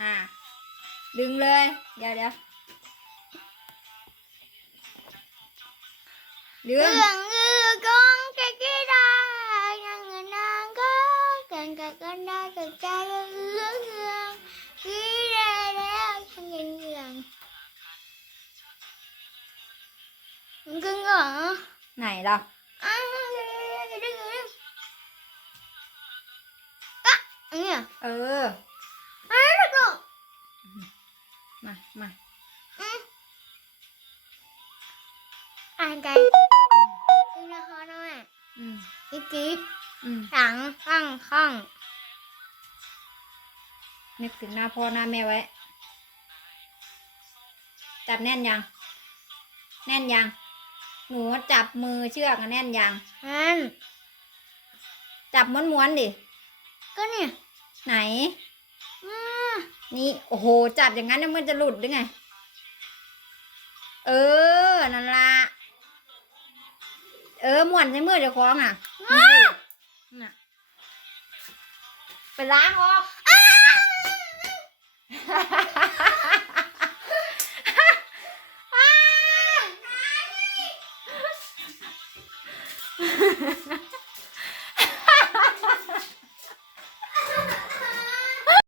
อ่า ดึงเลย เดี๋ยวเดี๋ยวดึเรื่องงเงือกองแกกีดายังเงินนางก็กันกันกันได้กันใจ มามาอืมอ่านใจคือนะคะน้อยอืมกิ๊บกิ๊บอืมหลังข้างข้างนึกถึงหน้าพ่อหน้าแม่ไว้ จับแน่นยัง แน่นยัง หนูจับมือเชือกอะแน่นยังนั่นจับม้วนๆดิ ก็เนี่ย ไหนมา นี่โอ้โหจับอย่างนั้นเนี่ยมันจะหลุดได้ไง เออนั่นละเออม่วนใช้มือเดี๋ยวคล้องอะน่ะไปล้างออก